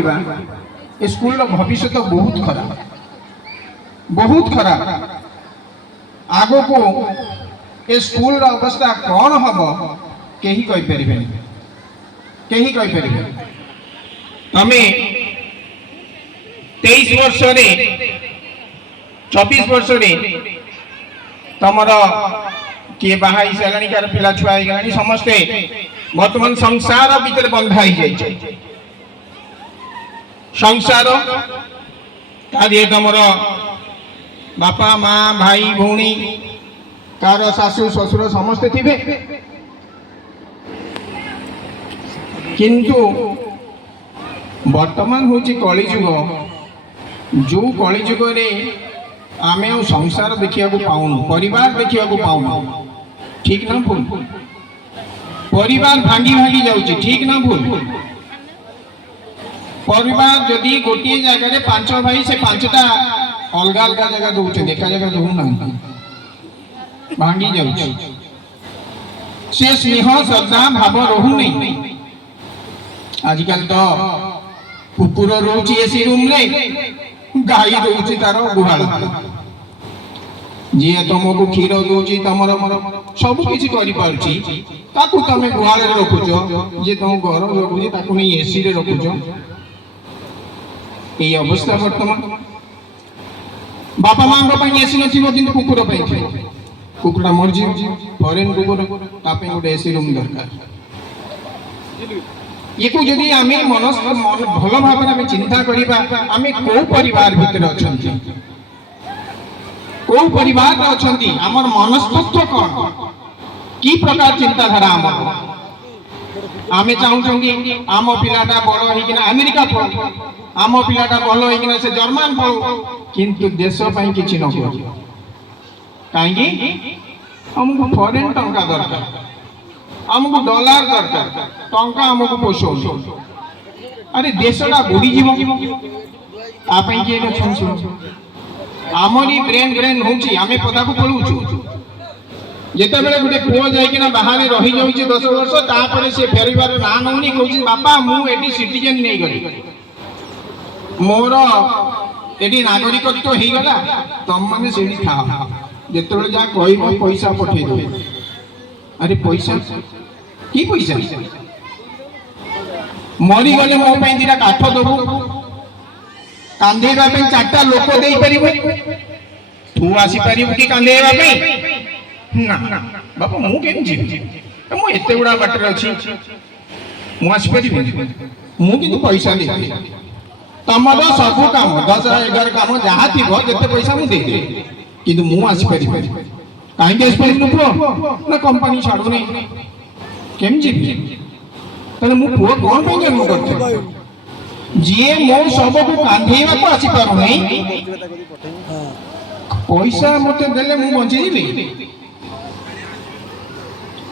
School भविष्य तो बहुत खराब आग को ए स्कूल अवस्था कौन हम कहीं कहीपर तमें 23 वर्ष 24 वर्ष तमर किए बाहा सारा कार पिला छुआ समस्ते बर्तमान संसार भीतर बंधा ही संसार तुम बापा माँ भाई भौणी कार शाशु ससुर समस्ते थे किंतु वर्तमान हूँ कलिजुग जो कलिजुग आम संसार देखा पाऊनु परिवार देखा पाऊनु ठीक ना भूल परिवार भांगी भांगी जाऊँ ठीक ना भूल परिवार जदि गोटे जगह 5 भाई से 5टा अलग अलग जगह दौचे देखा जगह दौना भांगी जाऊँ से स्नेह श्रद्धा भाव रहू नहीं आजिकल तो कुकुर रोची एसी रूम रे गाई रोची तार गुहाल जी तुमको क्षीर दौची तुम सब किसी तमें गुहाल रखुच जी तुम घर रखुच नहीं एसी रे रखुच ये अवस्था वर्तमान बापा माँ एसी नथिबो किंतु कुकुर कुकुरा मर्जी फरेन कुकुर गोटे एसी रूम दरकार ये को जदि आम मन भल भाव चिंता करवा आम को परिवार भितर अच्छा को परिवार अच्छा आम मनस्तत्व कौन कि प्रकार चिंताधारा आम चाहूँ आम पिलाटा बड़ होना अमेरिका पढ़ू आम पिलाटा भल होना से जर्मान पढ़ू किंतु देश किसी न कहीं आमको फरेन टंका दरकार आमको डॉलर दरकार टंका आमको पोषो अरे देशटा बुड़ी जीव आमरी ब्रेन ग्रेन होची आमे पदा को पळुछु जेते बेले गुटे पुओ जाइकिना बाहर रही जाउची 10 वर्ष तापरे से फेरिबार ना नउनी कहूची बापा मु एटी सिटीजन नै गली मोर एटी नागरिकत्व हे गला तम माने सेडी था जेते बेले जा कहइबो पैसा पठे दो अरे पैसा की पैसा मरी गले मो पई दिना काठ दबो कांदेबा पे 4टा लोक देई परिबो तू आसी परिबो की कांदेबा पे ना बापा मु केम जी मु एते गुडा बाटर अछि मु आसी परिबो मु किंतु पैसा दे तमर सब काम 10-11 काम जहा थिबो जते पैसा मु दे दे किंतु मु आसी परिबो काहे आसी परिबो ना कंपनी छाडू नै केम जी तने मु पुओ कोन पे जन्म करथे जी मो सब को कांधेवा को आसी पारो नै पैसा मते देले मु बंची जीबी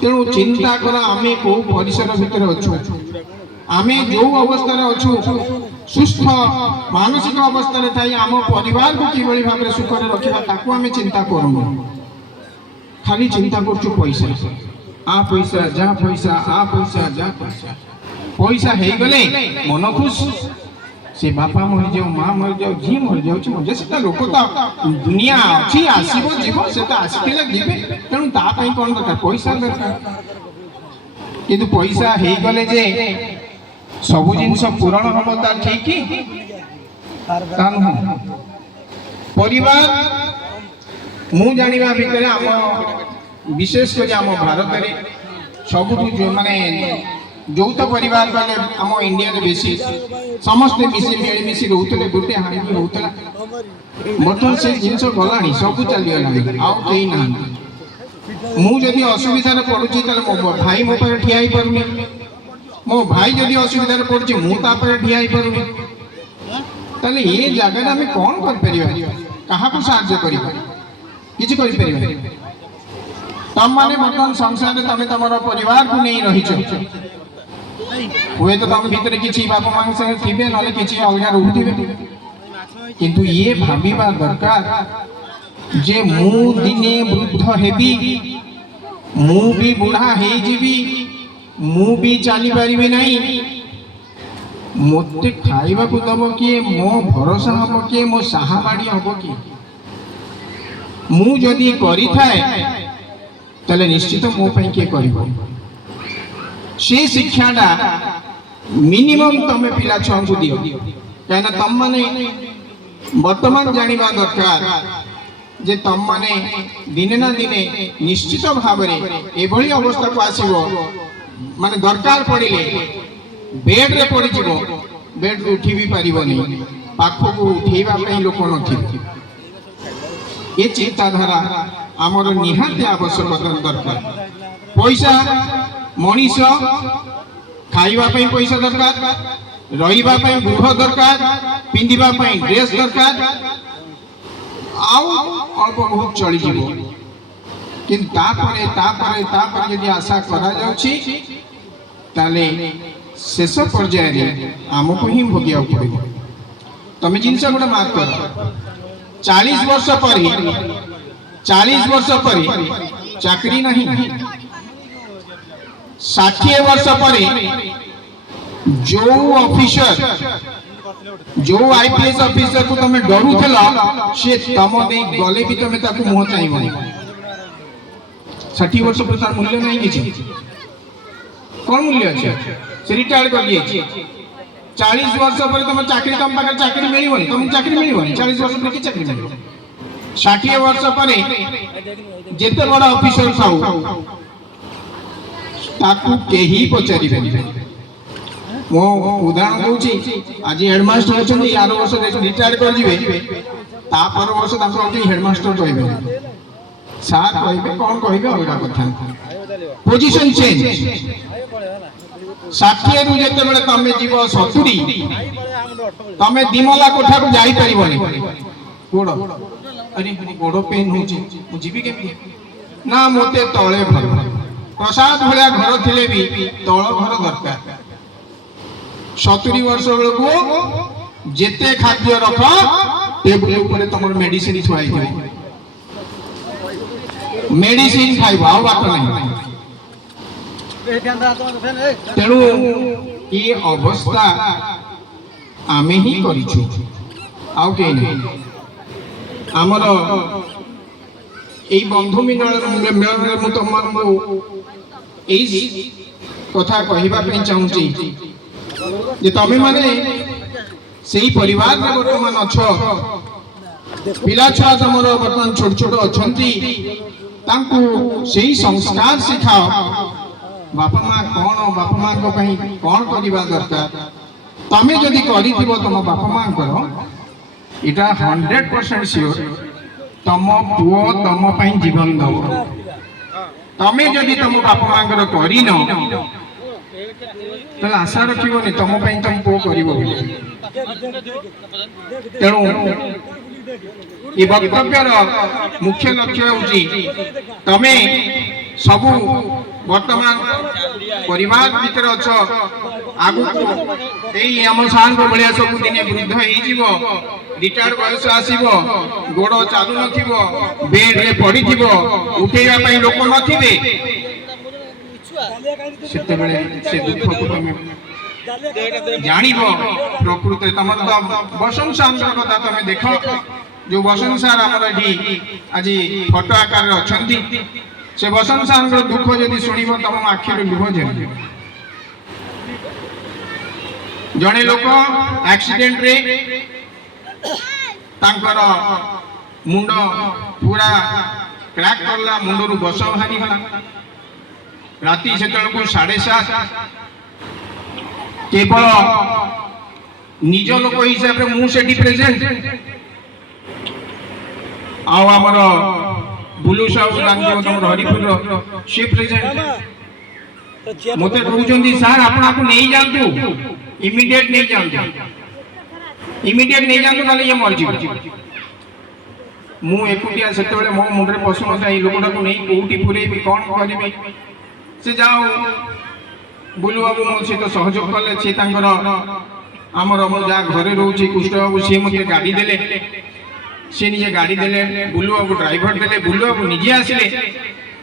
तेणु चिंता कर आमे को परिसर भीतर अछु आमे जो अवस्था रे अछु सुस्थ मानसिक अवस्था रे थाई आम परिवार को किबळी भाबरे सुख रे रखिबा ताको आमे चिंता करू खाली चिंता करछु पैसा आ पैसा जा पैसा आ पैसा जा पैसा पैसा हे गले मन खुश से बापा मर जाओ माँ मर जाओ जी मर जाओ मजे से लोक तो दुनिया अच्छी आसब जीव से तो आसते जीवे तेणु तापाई कौन दरकार पैसा दरकार किंतु पैसा हे गले जे सब जिनस पूरण हम ता ठीक परिवार मु जानिबा भितर आम विशेष कर आम भारत में सबुठ जो माने যৌথ परिवार गले आम इंडिया रे बेसी समस्त मिसी मिसी रहउतले गोटे हाणी रहउतला बर्तमान से जिंस गलानी सब चली गला आउ केही ना मु जदी असुविधा रे पडुची तले मो भाई मो पर ठिया ही परनी मो भाई जदी असुविधा रे पडुची मु ता पर ठिया ही परनी तले ये जगह में कोन कर परिबा कहा को सहायता करिबा किछि करि परिबा तम माने बर्तमान संसार रे तमे तमरो परिवार को नहीं रही छ हुए तो तुम भीतर किसी बापा माँ संगे थिबे नले किसी अलगा रहउथिबे किंतु ये भाबिबा दरकार जे मु दिने वृद्ध हेबी मु भी बुढ़ा हे जीवी मु भी चली पारिबे नहीं ମୋତେ ଖାଇବାକୁ ଦବ କିଏ, ମୋ ଭରସା ହବ କିଏ, ମୋ ସାହାବାଡ଼ି ହବ କିଏ? ମୁଁ ଯଦି କରିଥାଏ ତାହେଲେ ନିଶ୍ଚିତ ମୋ ପାଇଁ କିଏ କରିବ? ସେ ଶିକ୍ଷାଟା ମିନିମମ୍ ତମେ ପିଲା ଛୁଆଙ୍କୁ ଦିଅ। କାହିଁକିନା ତମମାନେ ବର୍ତ୍ତମାନ ଜାଣିବା ଦରକାର ଯେ ତମମାନେ ଦିନେ ନା ଦିନେ ନିଶ୍ଚିତ ଭାବରେ ଏଭଳି ଅବସ୍ଥାକୁ ଆସିବ, ମାନେ ଦରକାର ପଡ଼ିଲେ ବେଡ୍ରେ ପଡ଼ିଯିବ, ବେଡ୍ରୁ ଉଠି ବି ପାରିବନି, ପାଖକୁ ଉଠେଇବା ପାଇଁ ଲୋକ ନଥିବେ। ଏ ଚିନ୍ତାଧାରା ଆମର ନିହାତି ଆବଶ୍ୟକତା ଦରକାର। ପଇସା, ମଣିଷ ଖାଇବା ପାଇଁ ପଇସା ଦରକାର, ରହିବା ପାଇଁ ଗୃହ ଦରକାର, ପିନ୍ଧିବା ପାଇଁ ଡ୍ରେସ୍ ଦରକାର, ଆଉ ଅଳ୍ପ ବହୁତ ଚଳିଯିବ। କିନ୍ତୁ ତାପରେ ତାପରେ ତାପରେ ଯଦି ଆଶା କରାଯାଉଛି ତାହେଲେ ଶେଷ ପର୍ଯ୍ୟାୟରେ ଆମକୁ ହିଁ ଭୋଗିବାକୁ ପଡ଼ିବ। ତମେ ଜିନିଷ ଗୋଟେ ମାର୍କ କର, 40 ବର୍ଷ ପରେ ଚାକିରି ନାହିଁ, 60 ବର୍ଷ ପରେ ଯୋଉ ଅଫିସର, ଯୋଉ आईपीएस ଅଫିସର କୁ ତମେ ଡରୁଥିଲ, ସେ ତମ ଦେଇ ଗଲେ ବି ତମେ ତାକୁ ମୁହଁ ଚାହିଁବନି। 60 ବର୍ଷ ପରେ ତାର ମୂଲ୍ୟ ନାହିଁ କିଛି। କଣ ମୂଲ୍ୟ ଅଛି? ସେ ରିଟାୟାର୍ଡ କରିଯାଇଛି। 40 ବର୍ଷ ପରେ ତମ ଚାକିରି, ତମ ପାଖରେ ଚାକିରି ମିଳିବନି, ତମକୁ ଚାକିରି ମିଳିବନି। 40 ବର୍ଷ ପରେ କି ଚାକିରି ମିଳିବ? 60 ବର୍ଷ ପରେ ଯେତେ ବଡ଼ ଅଫିସର ଥାଉ ତାକୁ କେହି ପଚାରିବେନି। ମୁଁ ଉଦାହରଣ ଦଉଛି, ଆଜି ହେଡମାଷ୍ଟର ଅଛନ୍ତି, ଆର ବର୍ଷ ରିଟାୟାର୍ଡ କରିଯିବେ, ତା ପର ବର୍ଷ ତାଙ୍କୁ ଆଉ ହେଡମାଷ୍ଟର କହିବେ, ସାର୍ କହିବେ, କଣ କହିବେ ଅଲଗା କଥା। Position change. 60 ରୁ ଯେତେବେଳେ ତମେ ଯିବ 70, ତମେ ଦିମଲା କୋଠାକୁ ଯାଇପାରିବନି। ଗୋଡ଼, ଆରେ ଗୋଡ଼ ପେନ୍ ହଉଛି, ମୁଁ ଯିବି କେମିତି? ନା, ମୋତେ ତଳେ ଭଲ, ପ୍ରସାଦ ଭଳିଆ ଘର ଥିଲେ ବି ତଳ ଘର ଦରକାର। 70 ବର୍ଷ ବେଳକୁ ଯେତେ ଖାଦ୍ୟ ରଖ, ଟେବୁଲ ଉପରେ ତମର ମେଡିସିନ ଥୁଆ ହେଇଥିବ, ମେଡିସିନ ଖାଇବ, ଆଉ ବାଟ ନାହିଁ। ତେଣୁ ଏ ଅବସ୍ଥା ଆମେ ହିଁ କରିଛୁ, ଆଉ କେହି ନାହିଁ। ଆମର এই বন্ধু মিলନରେ ମୁଁ ତମମାନଙ୍କୁ ଏଇ କଥା କହିବା ପାଇଁ ଚାହୁଁଛି ଯେ ତମେ ମାନେ ସେଇ ପରିବାରରେ ବର୍ତ୍ତମାନ ଅଛ, ପିଲା ଛୁଆ ତମର ବର୍ତ୍ତମାନ ଛୋଟ ଛୋଟ ଅଛନ୍ତି, ତାଙ୍କୁ ସେଇ ସଂସ୍କାର ଶିଖାଅ। ବାପା ମା କଣ, ବାପା ମାଙ୍କ ପାଇଁ କଣ କରିବା ଦରକାର। ତମେ ଯଦି କରିଥିବ ତମ ବାପା ମାଙ୍କର, ଏଇଟା 100% ସିଓର ତମ ପୁଅ ତମ ପାଇଁ ଜୀବନ ଦବ। ତମେ ଯଦି ତମ ବାପା ମାଙ୍କର କରିନ, ତାହେଲେ ଆଶା ରଖିବନି ତମ ପାଇଁ ତମ ପୁଅ କରିବ। ତେଣୁ ଏ ବକ୍ତବ୍ୟର ମୁଖ୍ୟ ଲକ୍ଷ୍ୟ ହେଉଛି ତମେ ସବୁ ବର୍ତ୍ତମାନ ପରିବାର ଭିତରେ ଅଛ, ଆଗକୁ ଏଇ ଆମ ସାର୍ଙ୍କ ଭଳିଆ ସବୁ ଦିନେ ବୃଦ୍ଧ ହେଇଯିବ, ରିଟାୟାର୍ଡ ବୟସ ଆସିବ, ଗୋଡ଼ ଚାଲୁ ନଥିବ, ବେଡ୍ରେ ପଡ଼ିଥିବ, ଉଠେଇବା ପାଇଁ ଲୋକ ନଥିବେ, ସେତେବେଳେ ସେ ଦୁଃଖକୁ ତମେ ଜାଣିବ। ପ୍ରକୃତରେ ତମର ତ ବସନ୍ତ ସାର୍ଙ୍କ କଥା ତମେ ଦେଖ, ଯୋଉ ବସନ୍ତ ସାର୍ ଆମର ଏଠି ଆଜି ଫଟୋ ଆକାରରେ ଅଛନ୍ତି, ସେ ବସନ୍ତ ସାର୍ଙ୍କ ଦୁଃଖ ଯଦି ଶୁଣିବ ତମ ଆଖିରୁ ଲୁହ ଝରିଯିବ। ଜଣେ ଲୋକ ଆକ୍ସିଡେଣ୍ଟରେ ତାଙ୍କର ମୁଣ୍ଡ ପୁରା କ୍ରାକ୍ କଲା, ମୁଣ୍ଡରୁ ବସ ବାହାରିଗଲା। ରାତି ସେତେବେଳକୁ 7:30। କେବଳ ନିଜ ଲୋକ ହିସାବରେ ମୁଁ ସେଠି ପ୍ରେଜେଣ୍ଟ, ଆଉ ଆମର ବୁଲୁ ସାହୁ ଜାଣିଥିବ ତମର ହରିପୁର, ସେ ପ୍ରେଜେଣ୍ଟ। ମୋତେ କହୁଛନ୍ତି ସାର୍ ଆପଣଙ୍କୁ ନେଇଯାଆନ୍ତୁ, ଇମିଡିଏଟ୍ ନେଇଯାଆନ୍ତୁ, ଇମିଡିଏଟ୍ ନେଇଯାଆନ୍ତୁ, ନହେଲେ ଇଏ ମରିଯିବ। ମୁଁ ଏକୁଟିଆ ସେତେବେଳେ ମୋ ମୁଣ୍ଡରେ ପଶୁନଥାଏ, ଏଇ ଲୋକଟାକୁ ନେଇ କୋଉଠି ପୁରେଇବି, କଣ କରିବି। ସେ ଯାଉ ବୁଲୁ ବାବୁ ମୋ ସହିତ ସହଯୋଗ କଲେ। ସେ ତାଙ୍କର ଆମର ମୁଁ ଯାହା ଘରେ ରହୁଛି କୃଷ୍ଣ ବାବୁ, ସିଏ ମୋତେ ଗାଡ଼ି ଦେଲେ, ସେ ନିଜେ ଗାଡ଼ି ଦେଲେ, ବୁଲୁ ବାବୁ ଡ୍ରାଇଭର ଦେଲେ, ବୁଲୁ ବାବୁ ନିଜେ ଆସିଲେ,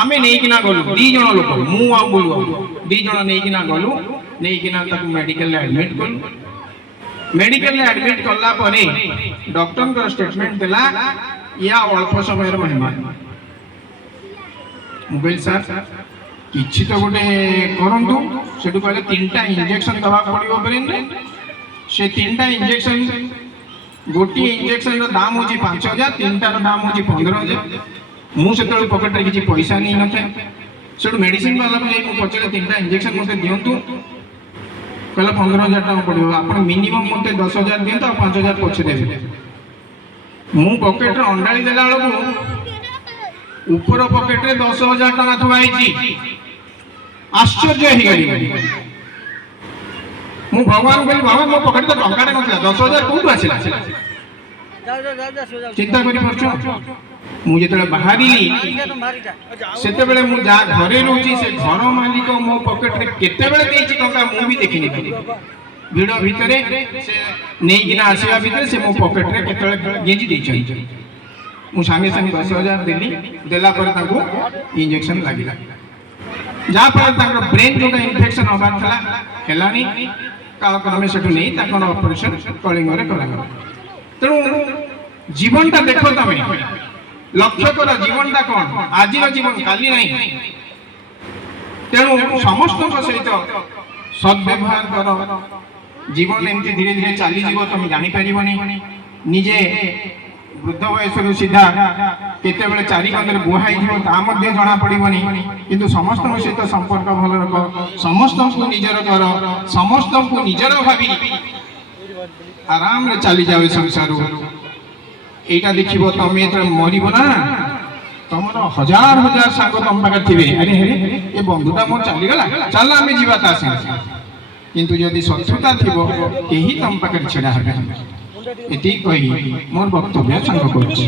ଆମେ ନେଇକିନା ଗଲୁ। 2 ଜଣ ଲୋକ, ମୁଁ ଆଉ ବୁଲୁ ବାବୁ 2 ଜଣ ନେଇକିନା ଗଲୁ, ନେଇକିନା ତାକୁ ମେଡିକାଲରେ ଆଡମିଟ୍ କଲୁ। मेडिकल एडमिट कला परे डॉक्टर स्टेटमेंट देला या अल्प समय मेहमान मोबाइल सर किछि तो गोटे करंतु सेटु कहले 3टा इंजेक्शन दवा पड़िबो ब्रेन रे से 3टा इंजेक्शन गोटी इंजेक्शन रो दाम होची 5000 3टा रो दाम होची 15000 मु सेतळे पॉकेट रे किछि पैसा नै नथे सेटु मेडिसिन वाला को मु पचले 3टा इंजेक्शन मते दियंतु कहला 15000 टका पड़िबो आपण मिनिमम मते 10000 दियंतु 5000 पछे देबे मु पॉकेट रे अंडाळी देला बेलू ऊपर पॉकेट रे 10000 टका थुआइची आश्चर्य ही गली मु भगवान बोली बाबा मो पॉकेट तो टंकाटे नथला 10000 कोठु आसिला चिंता करि परछो मु जेतले बाहरी सेते बेले मु जा घरे रहूची से घर मालिक मो पॉकेट रे केते बेले देइची टंका मु भी देखिनी भिड़ भितरे से नै गिना आसीबा भितरे से मो पॉकेट रे केते बेले गेंजी देइची मु संगे संगे 10000 देली देला पर ताको इंजेक्शन लागिला जा पर ताको ब्रेन जोटा इन्फेक्शन होबार थला हेलानी कालक्रमे सेटु नै ताको ऑपरेशन कलिंग रे करा तेणु जीवनटा देखो तमे लक्ष्य कर जीवनटा कोन आज जीवन काली नहीं तेणु समस्त सहित सद्व्यवहार कर जीवन एमती धीरे धीरे चली जीव तुम जानी परिबनी निजे वृद्ध वयस सीधा केते बेले चारि कंदर बुहाई जीव ता मध्ये जणा पड़िबनी किंतु समस्त सहित संपर्क भल रख समस्त को निजर कर समस्त को निजर भाबी आराम रे चली जावे संसार एटा देखिबो तमे एत मरिबो ना तमरो हजार हजार सांग तम पाखे थिबे अरे हे ए बंधुटा मोर चली गला चल आमे जीवा ता संग किंतु यदि शत्रुता थिबो केही तम पाखे छेडा हबे एति कहि मोर वक्तव्य संग करछि।